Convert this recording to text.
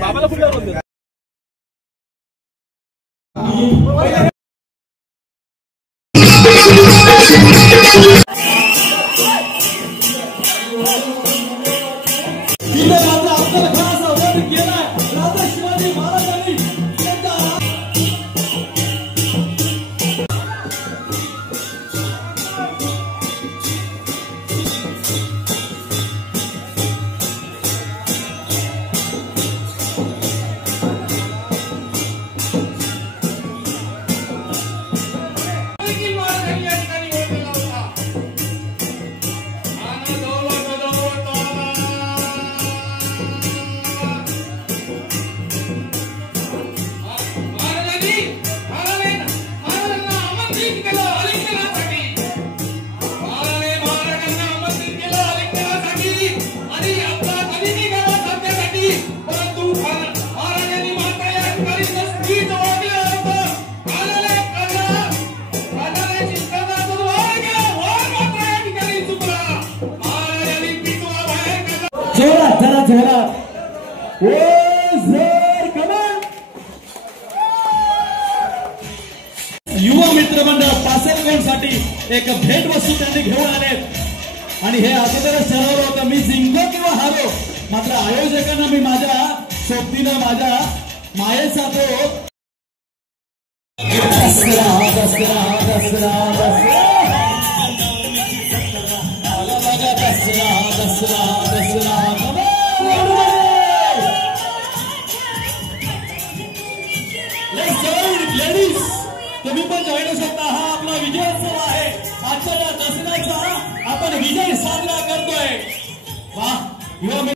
बाबाला कुठला रोल देतो? युवा मित्र मंडळ पासरकोणसाठी एक भेट वस्तू त्यांनी घेऊन आले आणि हे अगोदरच ठरवलं होतं मी जिंको किंवा हारो, मात्र आयोजकांना मी माझ्या सोबतीनं माझ्या मायेचा तो लेडीज तुम्ही पण जॉईन होऊ शकता. हा आपला विजयोत्सव आहे. आजच्या या दसऱ्याचा आपण विजय साजरा करतोय. वाह युवा